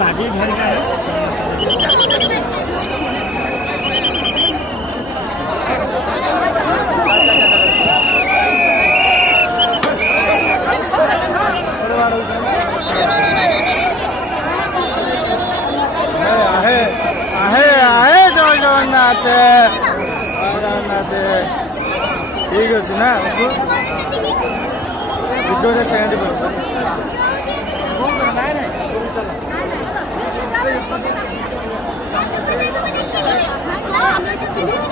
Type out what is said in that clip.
भाजी घरी काय जय जगन्नाथ जगन्नाथ ठीक अच्छे ना video second Hãy subscribe cho kênh Ghiền Mì Gõ để không bỏ lỡ những video hấp dẫn.